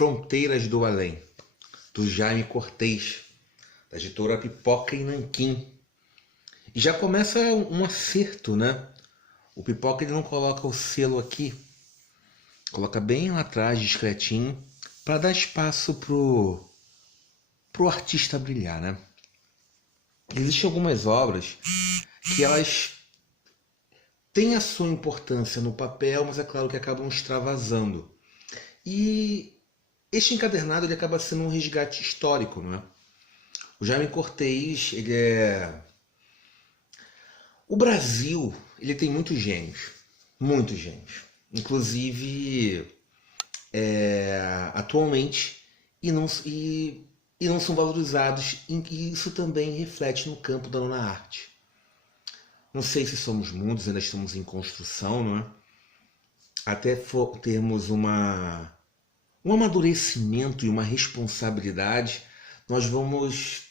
Fronteiras do Além, do Jaime Cortez, da editora Pipoca e Nanquim. E já começa um acerto, né? O Pipoca ele não coloca o selo aqui, coloca bem lá atrás, discretinho, para dar espaço pro artista brilhar, né? Existem algumas obras que elas têm a sua importância no papel, mas é claro que acabam extravasando. E este encadernado ele acaba sendo um resgate histórico, não é? O Jaime Cortez, ele é... O Brasil, ele tem muitos gênios. Muitos gênios. Inclusive, atualmente, e não são valorizados. E isso também reflete no campo da nona arte. Não sei se somos muitos, ainda estamos em construção, não é? Até termos um amadurecimento e uma responsabilidade, nós vamos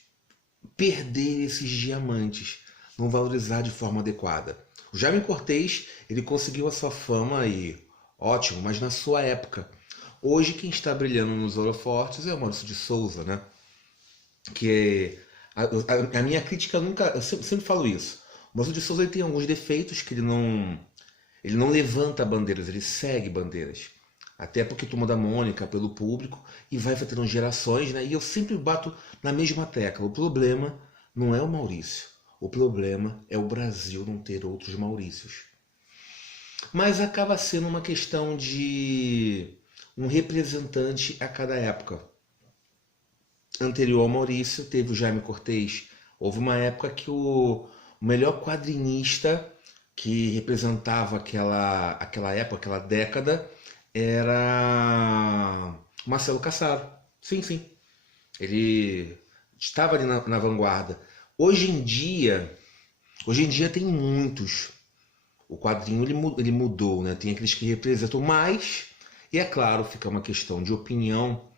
perder esses diamantes, não valorizar de forma adequada. O Jaime Cortez, ele conseguiu a sua fama e ótimo, mas na sua época. Hoje quem está brilhando nos holofotes é o Maurício de Souza, né? Que a minha crítica nunca, eu sempre falo isso. O Maurício de Souza ele tem alguns defeitos que ele não levanta bandeiras, ele segue bandeiras. Até porque Turma da Mônica pelo público e vai tendo gerações, né? E eu sempre bato na mesma tecla. O problema não é o Maurício. O problema é o Brasil não ter outros Maurícios. Mas acaba sendo uma questão de um representante a cada época. Anterior ao Maurício, teve o Jaime Cortez. Houve uma época que o melhor quadrinista que representava aquela época, aquela década, era Marcelo Cassaro. Sim, sim. Ele estava ali na vanguarda. Hoje em dia tem muitos. O quadrinho ele mudou, né? Tem aqueles que representam mais. E é claro, fica uma questão de opinião.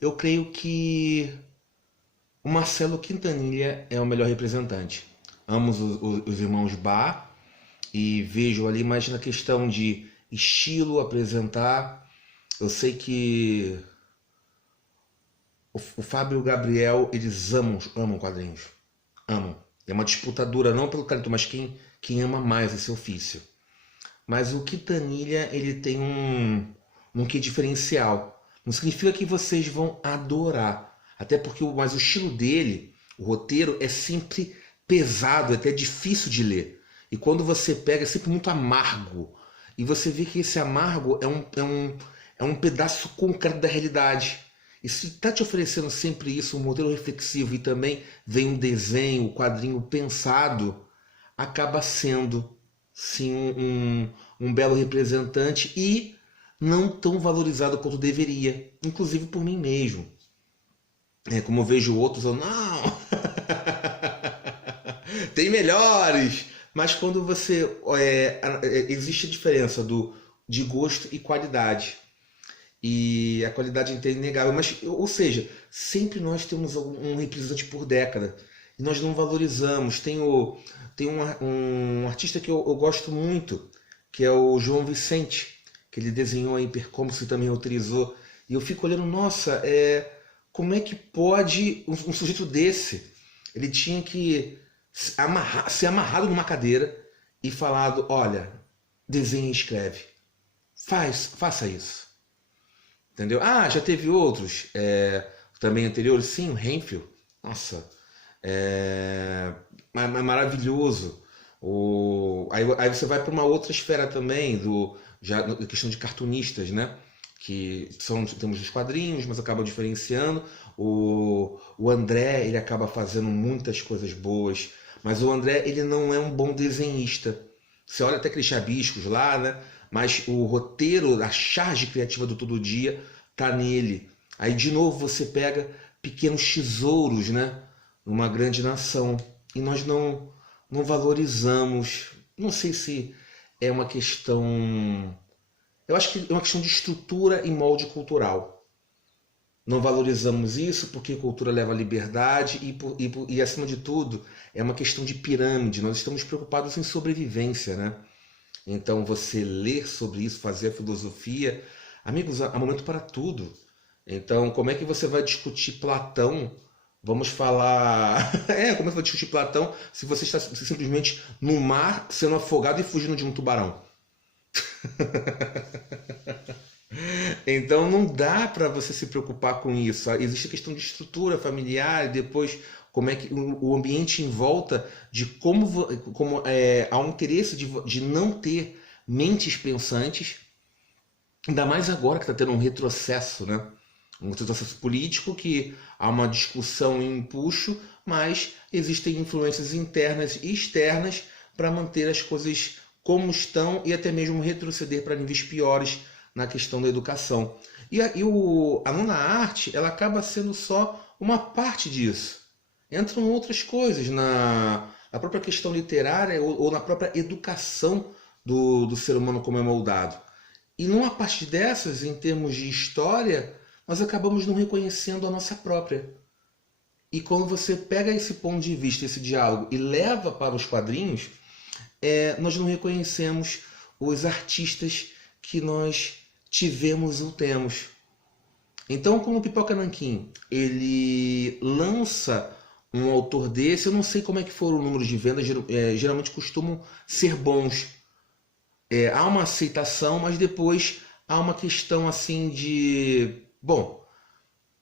Eu creio que o Marcelo Quintanilha é o melhor representante. Amo os irmãos Bá e vejo ali mais na questão de estilo, apresentar. Eu sei que o Fábio e o Gabriel, eles amam quadrinhos. Amam. É uma disputa dura, não pelo talento, mas quem ama mais esse ofício. Mas o Quintanilha, ele tem um quê diferencial. Não significa que vocês vão adorar. Até porque mas o estilo dele, o roteiro, é sempre pesado, é até difícil de ler. E quando você pega, é sempre muito amargo. E você vê que esse amargo é um pedaço concreto da realidade. E se está te oferecendo sempre isso, um modelo reflexivo, e também vem um desenho, um quadrinho pensado, acaba sendo, sim, um belo representante e não tão valorizado quanto deveria. Inclusive por mim mesmo. Como eu vejo outros, eu não... tem melhores! Mas quando você... existe a diferença de gosto e qualidade. E a qualidade é inegável. Mas, ou seja, sempre nós temos um representante por década. E nós não valorizamos. Tem um artista que eu gosto muito, que é o João Vicente, que ele desenhou a Hipercombo, também autorizou. E eu fico olhando, nossa, como é que pode um sujeito desse? Ele tinha que ser amarrado numa cadeira e falado, olha, desenha e escreve. Faça isso. Entendeu? Ah, já teve outros também anteriores. Sim, o Renfield. Nossa, maravilhoso. Aí você vai para uma outra esfera também, já na questão de cartunistas, né? Que temos os quadrinhos, mas acabam diferenciando. O André, ele acaba fazendo muitas coisas boas, mas o André, ele não é um bom desenhista. Você olha até aqueles rabiscos lá, né? Mas o roteiro, a charge criativa do Todo Dia tá nele. Aí de novo você pega pequenos tesouros, né? Numa grande nação. E nós não valorizamos. Não sei se é uma questão... Eu acho que é uma questão de estrutura e molde cultural. Não valorizamos isso porque cultura leva à liberdade e acima de tudo, é uma questão de pirâmide. Nós estamos preocupados em sobrevivência, né? Então você ler sobre isso, fazer a filosofia... Amigos, há momento para tudo. Então, como é que você vai discutir Platão? Vamos falar. Como é que vai discutir Platão se você está simplesmente no mar sendo afogado e fugindo de um tubarão? Então não dá para você se preocupar com isso. Existe a questão de estrutura familiar, e depois como é que o ambiente em volta de como há um interesse de não ter mentes pensantes, ainda mais agora que está tendo um retrocesso, né? Um retrocesso político que há uma discussão em empuxo, mas existem influências internas e externas para manter as coisas como estão e até mesmo retroceder para níveis piores na questão da educação. A nona arte, ela acaba sendo só uma parte disso. Entram outras coisas na própria questão literária ou na própria educação do ser humano como é moldado. E numa parte dessas, em termos de história, nós acabamos não reconhecendo a nossa própria. E quando você pega esse ponto de vista, esse diálogo, e leva para os quadrinhos, nós não reconhecemos os artistas que nós tivemos ou temos. Então, como o Pipoca Nanquim, ele lança um autor desse, eu não sei como é que foram o número de vendas, geralmente costumam ser bons. Há uma aceitação, mas depois há uma questão assim de... Bom,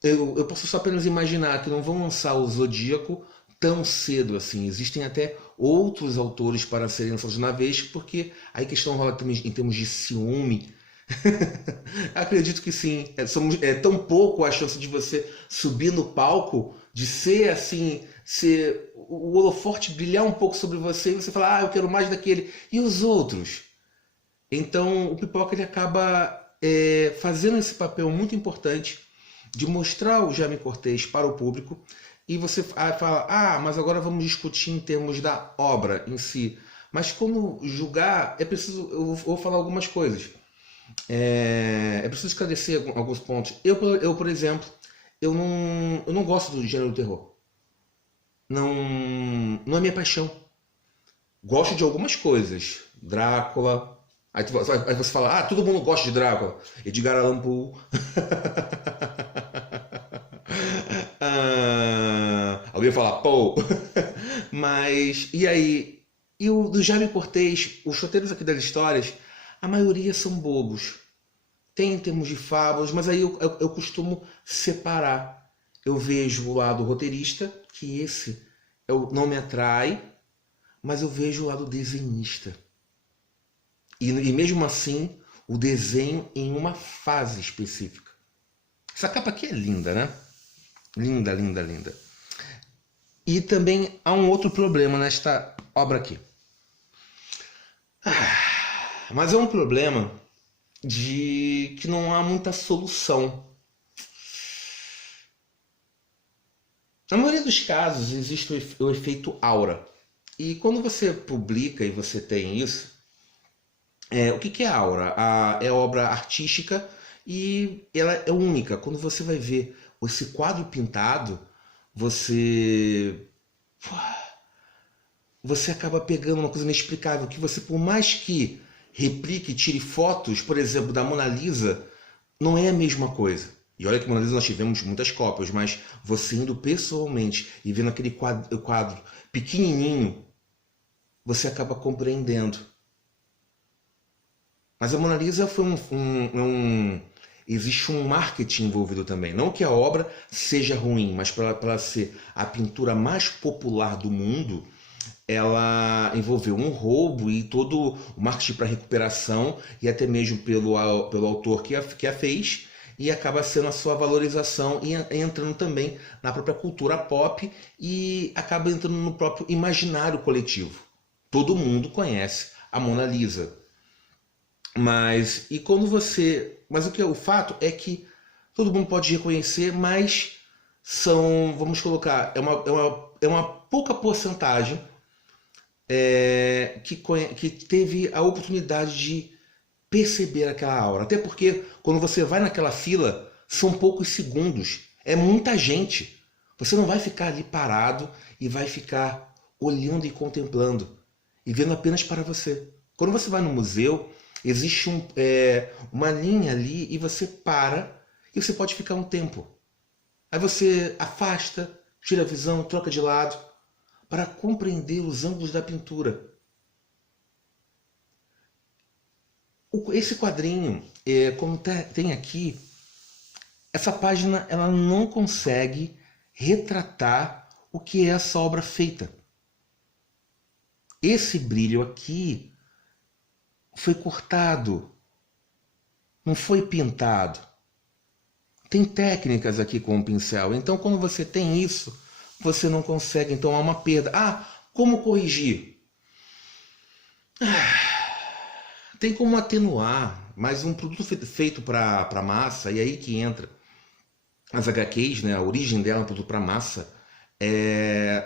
eu posso só apenas imaginar que não vão lançar o Zodíaco tão cedo assim. Existem até outros autores para serem lançados na vez, porque aí a questão rola também em termos de ciúme. Acredito que sim. É tão pouco a chance de você subir no palco, de ser assim, ser o holoforte brilhar um pouco sobre você e você falar, eu quero mais daquele. E os outros? Então o Pipoca ele acaba fazendo esse papel muito importante de mostrar o Jaime Cortez para o público, e você fala, mas agora vamos discutir em termos da obra em si. Mas como julgar, eu vou falar algumas coisas. É preciso esclarecer alguns pontos. Eu, por exemplo, eu não gosto do gênero do terror. Não é minha paixão. Gosto de algumas coisas. Drácula. Aí você fala, todo mundo gosta de Drácula. Edgar Allan Poe. Alguém fala, Poe. Mas, e aí? E o do Jaime Cortez, os roteiros aqui das histórias, a maioria são bobos. Tem em termos de fábulas, mas aí eu costumo separar. Eu vejo o lado roteirista, que esse não me atrai, mas eu vejo o lado desenhista. E mesmo assim, o desenho em uma fase específica. Essa capa aqui é linda, né? Linda, linda, linda. E também há um outro problema nesta obra aqui. Mas é um problema de que não há muita solução. Na maioria dos casos existe o efeito aura. E quando você publica e você tem isso, o que é aura? É obra artística e ela é única. Quando você vai ver esse quadro pintado, você acaba pegando uma coisa inexplicável, que você, por mais que replique, tire fotos, por exemplo, da Mona Lisa, não é a mesma coisa. E olha que Mona Lisa nós tivemos muitas cópias, mas você indo pessoalmente e vendo aquele quadro pequenininho, você acaba compreendendo. Mas a Mona Lisa foi existe um marketing envolvido também. Não que a obra seja ruim, mas para ela ser a pintura mais popular do mundo, ela envolveu um roubo e todo o marketing para recuperação, e até mesmo pelo autor que a fez, e acaba sendo a sua valorização e entrando também na própria cultura pop e acaba entrando no próprio imaginário coletivo. Todo mundo conhece a Mona Lisa. Mas o fato é que todo mundo pode reconhecer, mas vamos colocar, é uma pouca porcentagem que teve a oportunidade de perceber aquela aura. Até porque quando você vai naquela fila, são poucos segundos, é muita gente. Você não vai ficar ali parado e vai ficar olhando e contemplando e vendo apenas para você. Quando você vai no museu, existe uma linha ali e você para E você pode ficar um tempo. Aí você afasta, tira a visão, troca de lado, para compreender os ângulos da pintura. Esse quadrinho, como tem aqui, essa página ela não consegue retratar o que é essa obra feita. Esse brilho aqui foi cortado, não foi pintado. Tem técnicas aqui com o pincel, então quando você tem isso, você não consegue, então há uma perda. Como corrigir? Tem como atenuar, mas um produto feito para massa, e aí que entra as HQs, né? A origem dela é um produto para massa,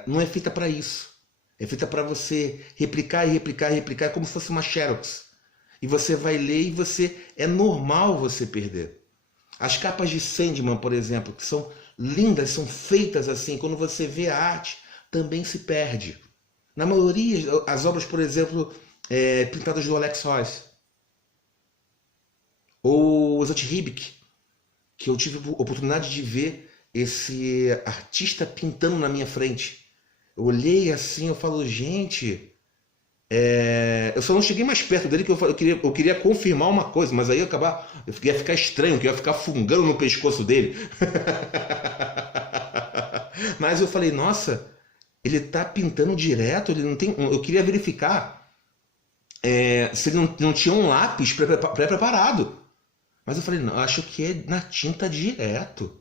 não é feita para isso. É feita para você replicar e replicar e replicar, como se fosse uma Xerox. E você vai ler e é normal você perder. As capas de Sandman, por exemplo, que são lindas, são feitas assim, quando você vê a arte, também se perde. Na maioria, as obras, por exemplo, pintadas do Alex Royce, ou Zot Ribic, que eu tive a oportunidade de ver esse artista pintando na minha frente. Eu olhei assim, eu falo, gente, eu só não cheguei mais perto dele, que eu queria confirmar uma coisa, mas aí ia ficar estranho, que eu ia ficar fungando no pescoço dele. Mas eu falei, nossa, ele tá pintando direto, ele não tem. Eu queria verificar se ele não tinha um lápis pré-preparado. Mas eu falei, não, acho que é na tinta direto.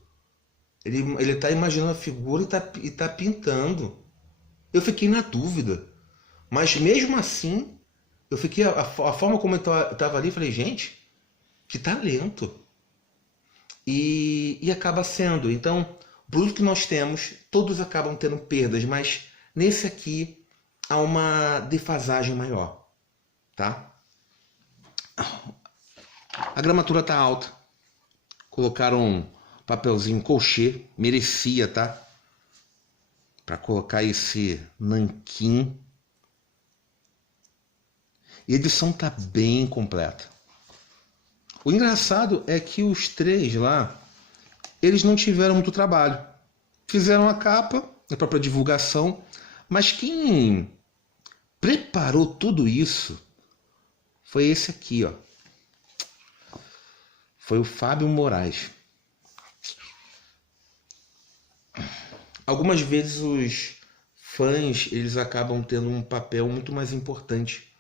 Ele tá imaginando a figura e tá pintando. Eu fiquei na dúvida. Mas mesmo assim, eu fiquei. A forma como eu tava ali, falei, gente, que talento. E acaba sendo. Então, o produto que nós temos, todos acabam tendo perdas, mas nesse aqui há uma defasagem maior. Tá? A gramatura tá alta. Colocaram um papelzinho colchê, merecia, tá? Para colocar esse nanquim. E a edição tá bem completa. O engraçado é que os três lá, eles não tiveram muito trabalho. Fizeram a capa, a própria divulgação, mas quem preparou tudo isso foi esse aqui, ó. Foi o Fábio Moraes. Algumas vezes os fãs, eles acabam tendo um papel muito mais importante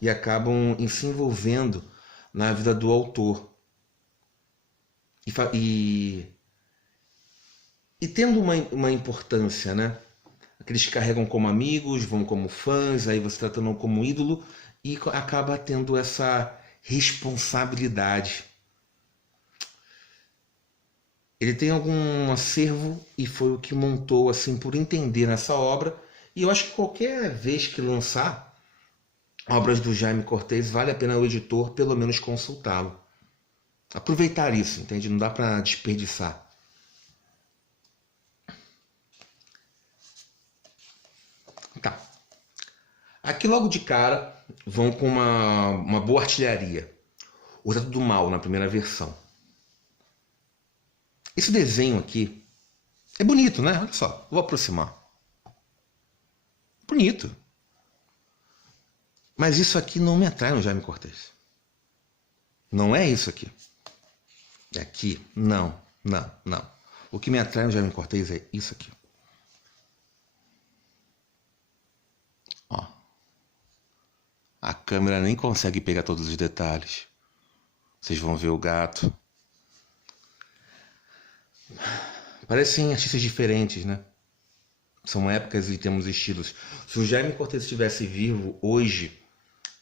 e acabam se envolvendo na vida do autor. E tendo uma importância, né? Aqueles que carregam como amigos, vão como fãs, aí você tratando como ídolo e acaba tendo essa responsabilidade. Ele tem algum acervo e foi o que montou assim por entender nessa obra. E eu acho que qualquer vez que lançar obras do Jaime Cortez, vale a pena o editor pelo menos consultá-lo. Aproveitar isso, entende? Não dá para desperdiçar. Tá. Aqui logo de cara vão com uma boa artilharia. O Retrato do Mal na primeira versão. Esse desenho aqui é bonito, né? Olha só, vou aproximar. Bonito. Mas isso aqui não me atrai no Jaime Cortez. Não é isso aqui. É aqui. Não. O que me atrai no Jaime Cortez é isso aqui. Ó. A câmera nem consegue pegar todos os detalhes. Vocês vão ver o gato. Parecem artistas diferentes, né? São épocas e temos estilos. Se o Jaime Cortez estivesse vivo hoje,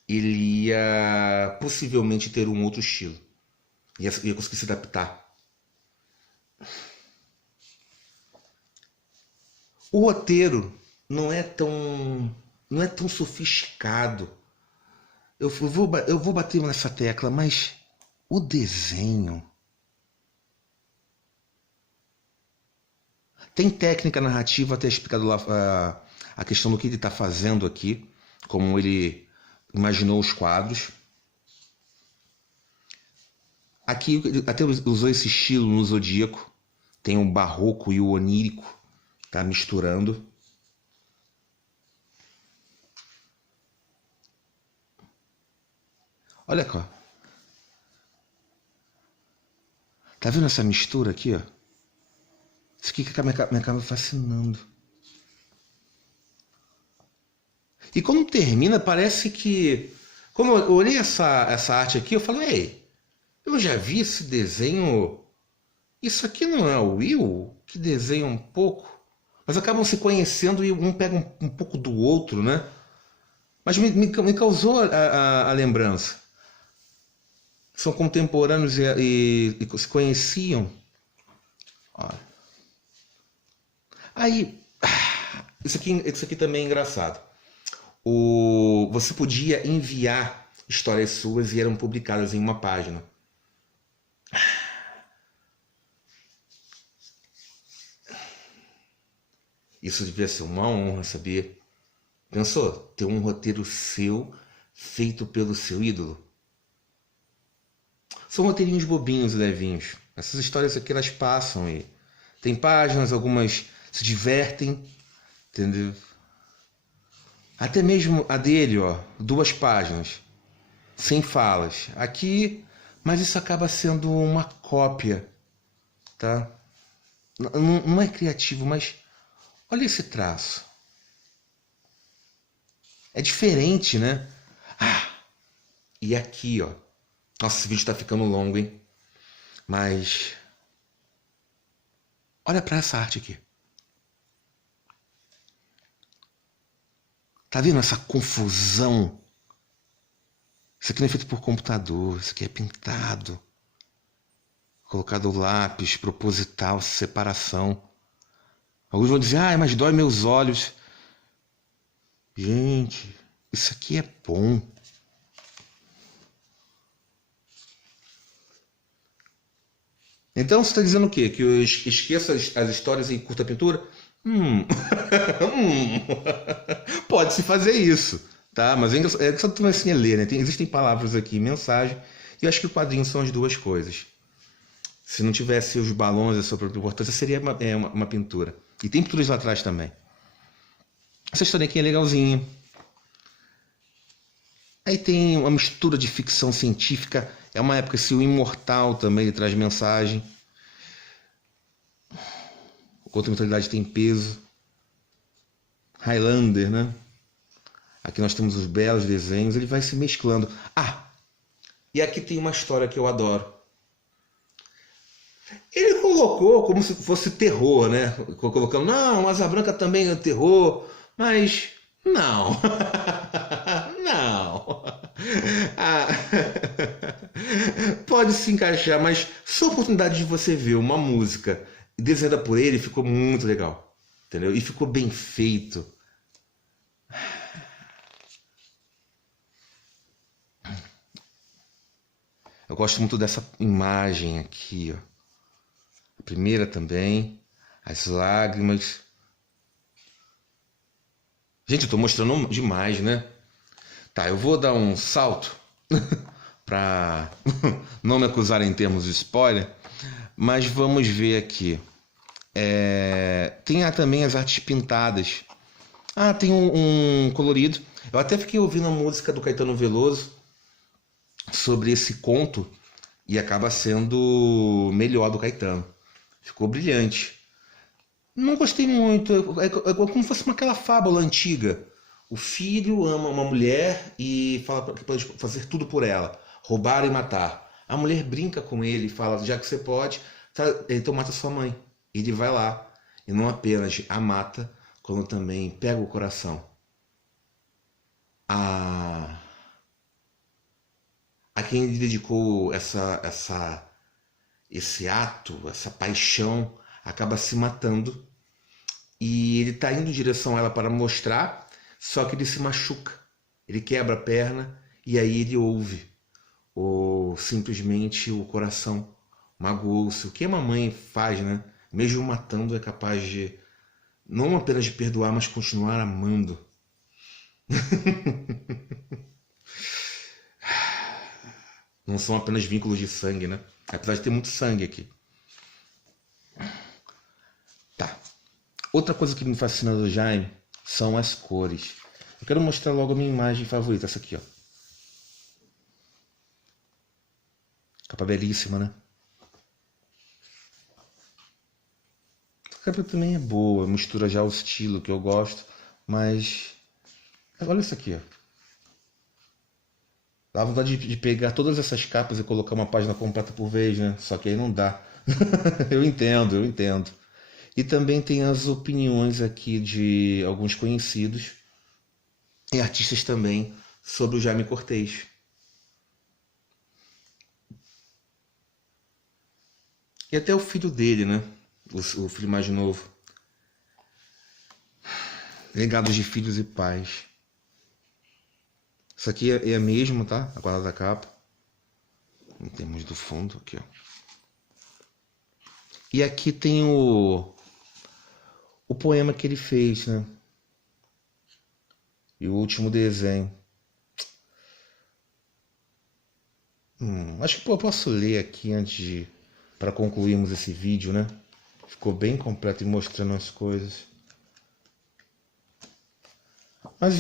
ele ia possivelmente ter um outro estilo. Ia conseguir se adaptar. O roteiro não é tão sofisticado. Eu vou bater nessa tecla, mas o desenho... Tem técnica narrativa, até explicado lá a questão do que ele está fazendo aqui, como ele imaginou os quadros. Aqui até usou esse estilo no Zodíaco. Tem o barroco e o onírico, tá misturando. Olha aqui, ó. Tá vendo essa mistura aqui, ó? Isso aqui que me acaba fascinando. E quando termina, parece que... Quando eu olhei essa arte aqui, eu falei, ei, eu já vi esse desenho... Isso aqui não é o Will, que desenha um pouco? Mas acabam se conhecendo e um pega um pouco do outro, né? Mas me causou a lembrança. São contemporâneos e se conheciam. Ó. Aí, isso aqui também é engraçado. Você podia enviar histórias suas e eram publicadas em uma página. Isso devia ser uma honra, sabia? Pensou? Ter um roteiro seu feito pelo seu ídolo? São roteirinhos bobinhos e levinhos. Essas histórias aqui, elas passam e... Tem páginas, algumas se divertem, entendeu? Até mesmo a dele, ó, 2 páginas, sem falas. Aqui, mas isso acaba sendo uma cópia, tá? Não é criativo, mas olha esse traço. É diferente, né? Ah, e aqui, ó. Nossa, esse vídeo tá ficando longo, hein? Mas... olha pra essa arte aqui. Tá vendo essa confusão? Isso aqui não é feito por computador, isso aqui é pintado. Colocado lápis, proposital, separação. Alguns vão dizer, ah, mas dói meus olhos. Gente, isso aqui é bom. Então você está dizendo o quê? Que eu esqueço as histórias em curta pintura? Pode-se fazer isso, tá? Mas é que só tu vai assim a ler, né? Existem palavras aqui, mensagem, e eu acho que o quadrinho são as duas coisas. Se não tivesse os balões a sua própria importância, seria uma pintura. E tem pinturas lá atrás também. Essa história aqui é legalzinha. Aí tem uma mistura de ficção científica. É uma época se o Imortal também ele traz mensagem. Outra mentalidade tem peso. Highlander, né? Aqui nós temos os belos desenhos. Ele vai se mesclando. Ah! E aqui tem uma história que eu adoro. Ele colocou como se fosse terror, né? Colocando, não, Asa Branca também é terror. Mas, não. Não. Ah, pode se encaixar, mas só a oportunidade de você ver uma música desenhada por ele ficou muito legal, entendeu? E ficou bem feito. Eu gosto muito dessa imagem aqui, ó. A primeira também, as lágrimas. Gente, eu tô mostrando demais, né? Tá, eu vou dar um salto para não me acusarem em termos de spoiler, mas vamos ver aqui. Tem também as artes pintadas. Ah, tem um colorido. Eu até fiquei ouvindo a música do Caetano Veloso sobre esse conto e acaba sendo melhor do Caetano. Ficou brilhante. Não gostei muito. É como se fosse aquela fábula antiga. O filho ama uma mulher e fala que pode fazer tudo por ela. Roubar e matar. A mulher brinca com ele e fala, já que você pode, então mata sua mãe. Ele vai lá e não apenas a mata, como também pega o coração. A quem ele dedicou esse ato, essa paixão, acaba se matando. E ele está indo em direção a ela para mostrar, só que ele se machuca. Ele quebra a perna e aí ele ouve. Ou simplesmente o coração magoou-se. O que uma mãe faz, né? Mesmo matando, é capaz de não apenas de perdoar, mas continuar amando. Não são apenas vínculos de sangue, né? Apesar de ter muito sangue aqui. Tá. Outra coisa que me fascina do Jaime são as cores. Eu quero mostrar logo a minha imagem favorita, essa aqui, ó. Capa belíssima, né? Essa capa também é boa, mistura já o estilo que eu gosto, mas olha isso aqui, ó. Dá vontade de pegar todas essas capas e colocar uma página completa por vez, né? Só que aí não dá. Eu entendo, eu entendo. E também tem as opiniões aqui de alguns conhecidos e artistas também sobre o Jaime Cortez. E até o filho dele, né? O filho mais novo. Legados de filhos e pais. Isso aqui é a mesma, tá? A guarda da capa. Em termos do fundo, aqui, ó. E aqui tem o poema que ele fez, né? E o último desenho. Acho que eu posso ler aqui antes de... para concluirmos esse vídeo, né? Ficou bem completo e mostrando as coisas. Mas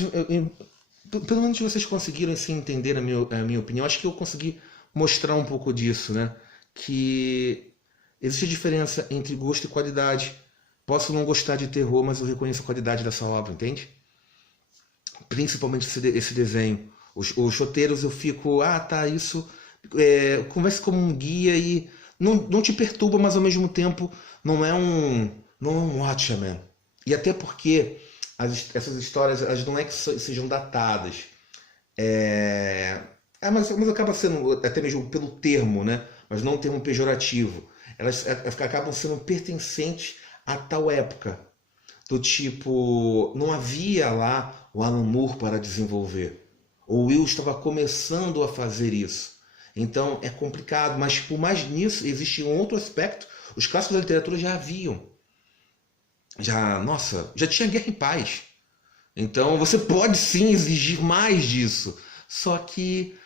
pelo menos vocês conseguiram assim, entender a minha opinião. Acho que eu consegui mostrar um pouco disso, né? Que existe diferença entre gosto e qualidade. Posso não gostar de terror, mas eu reconheço a qualidade dessa obra, entende? Principalmente esse desenho. Os roteiros eu fico, tá, isso... converse como um guia e não te perturba, mas ao mesmo tempo não é um Watchmen. E até porque essas histórias elas não é que sejam datadas. Mas acaba sendo, até mesmo pelo termo, né? Mas não um termo pejorativo. Elas acabam sendo pertencentes a tal época. Do tipo, não havia lá o Alan Moore para desenvolver. O Will estava começando a fazer isso. Então é complicado, mas por mais nisso existe um outro aspecto. Os clássicos da literatura já haviam. Já tinha Guerra e Paz. Então você pode sim exigir mais disso. Só que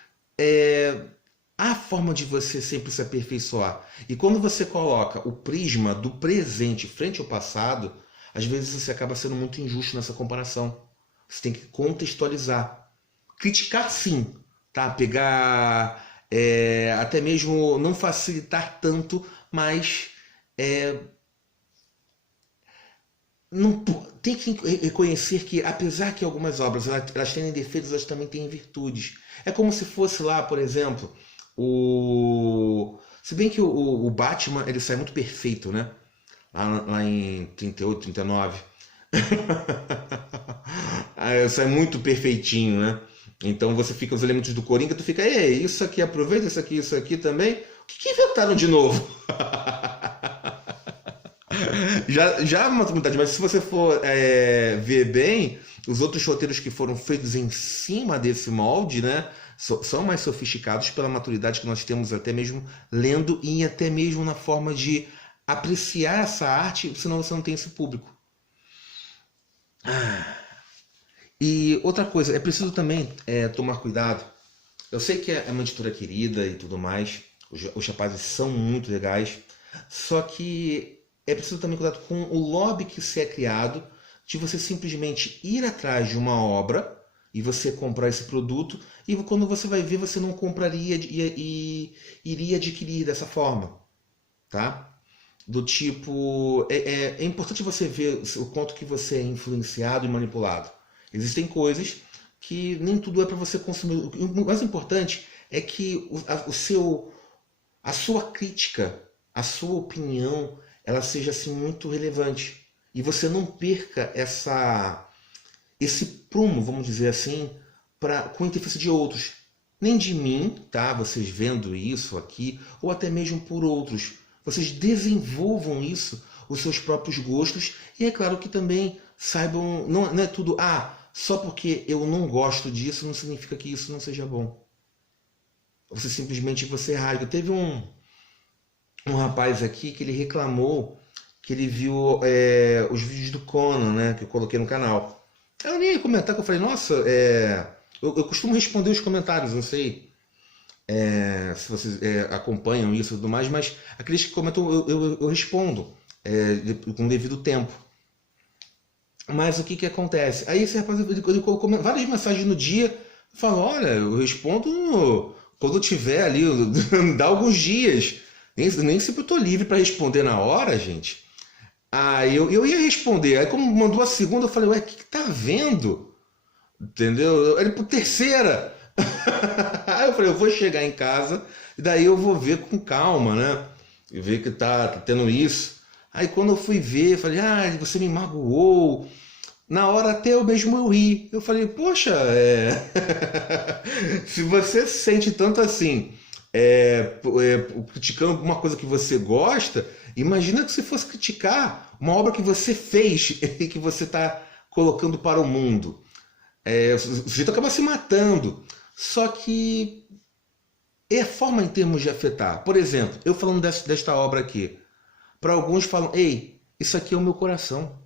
há forma de você sempre se aperfeiçoar. E quando você coloca o prisma do presente frente ao passado, às vezes você acaba sendo muito injusto nessa comparação. Você tem que contextualizar. Criticar sim, tá? Pegar... até mesmo não facilitar tanto, mas não, tem que reconhecer que, apesar que algumas obras elas têm defeitos, elas também têm virtudes. É como se fosse lá, por exemplo, se bem que o Batman ele sai muito perfeito, né? Lá em 38, 39. Sai muito perfeitinho, né? Então você fica os elementos do Coringa, tu fica, isso aqui aproveita, isso aqui também. O que inventaram de novo? já uma vontade, mas se você for ver bem, os outros roteiros que foram feitos em cima desse molde, né, são mais sofisticados pela maturidade que nós temos até mesmo lendo e até mesmo na forma de apreciar essa arte, senão você não tem esse público. E outra coisa, é preciso também tomar cuidado. Eu sei que é uma editora querida e tudo mais, os rapazes são muito legais, só que é preciso também cuidado com o lobby que se é criado de você simplesmente ir atrás de uma obra e você comprar esse produto e quando você vai ver você não compraria e iria adquirir dessa forma, tá? Do tipo, é importante você ver o quanto que você é influenciado e manipulado. Existem coisas que nem tudo é para você consumir. O mais importante é que a sua crítica, a sua opinião, ela seja assim muito relevante. E você não perca esse prumo, vamos dizer assim, com o interesse de outros. Nem de mim, tá? Vocês vendo isso aqui, ou até mesmo por outros. Vocês desenvolvam isso, os seus próprios gostos, e é claro que também saibam, não é tudo, só porque eu não gosto disso, não significa que isso não seja bom. Você simplesmente rasga. Teve um rapaz aqui que ele reclamou que ele viu os vídeos do Conan, né, que eu coloquei no canal. Eu nem ia comentar, que eu falei, nossa, eu costumo responder os comentários, não sei. se vocês acompanham isso e tudo mais, mas aqueles que comentam eu respondo com devido tempo. Mas o que acontece? Aí esse rapaz ele colocou várias mensagens no dia, eu falo, olha, eu respondo quando eu tiver ali, dá alguns dias, nem sempre eu estou livre para responder na hora, gente. Aí eu ia responder, aí como mandou a segunda, eu falei, ué, o que tá vendo? Entendeu? Ele, por terceira. Aí eu falei, eu vou chegar em casa e daí eu vou ver com calma, né? E ver que tá tendo isso. Aí quando eu fui ver, eu falei, você me magoou. Na hora até eu mesmo eu ri. Eu falei, poxa, se você se sente tanto assim, criticando uma coisa que você gosta, imagina que se fosse criticar uma obra que você fez e que você está colocando para o mundo. O sujeito acaba se matando. Só que é a forma em termos de afetar. Por exemplo, eu falando desta obra aqui. Para alguns falam, ei, isso aqui é o meu coração.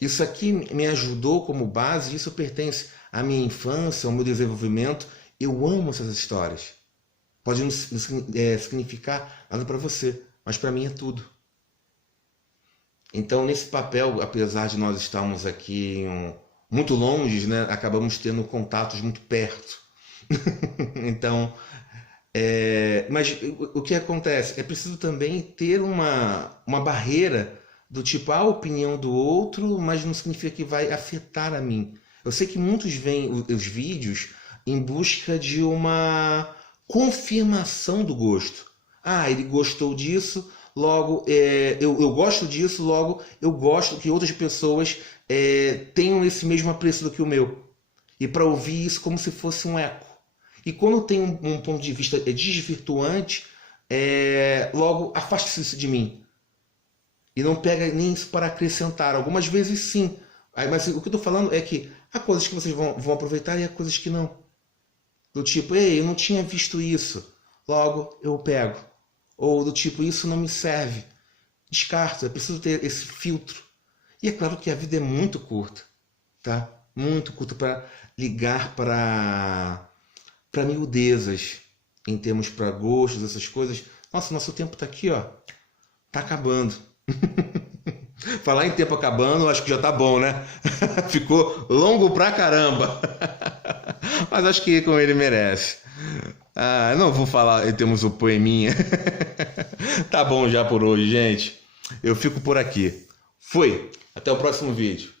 Isso aqui me ajudou como base, isso pertence à minha infância, ao meu desenvolvimento. Eu amo essas histórias. Pode não significar nada para você, mas para mim é tudo. Então, nesse papel, apesar de nós estarmos aqui muito longe, né, acabamos tendo contatos muito perto. Então, mas o que acontece? É preciso também ter uma barreira do tipo, a opinião do outro, mas não significa que vai afetar a mim. Eu sei que muitos veem os vídeos em busca de uma confirmação do gosto. Ele gostou disso, logo eu gosto disso, logo eu gosto que outras pessoas tenham esse mesmo apreço do que o meu. E para ouvir isso como se fosse um eco. E quando tem um ponto de vista desvirtuante, logo afaste-se isso de mim. E não pega nem isso para acrescentar. Algumas vezes sim. Mas o que eu estou falando é que há coisas que vocês vão aproveitar e há coisas que não. Do tipo, ei, eu não tinha visto isso. Logo, eu pego. Ou do tipo, isso não me serve. Descarto, é preciso ter esse filtro. E é claro que a vida é muito curta. Tá? Muito curta para ligar para miudezas. Em termos para gostos, essas coisas. Nossa, nosso tempo está aqui, ó. Tá acabando. Falar em tempo acabando, acho que já tá bom, né? Ficou longo pra caramba. Mas acho que como ele merece. Não vou falar, temos o poeminha. Tá bom já por hoje, gente. Eu fico por aqui. Fui. Até o próximo vídeo.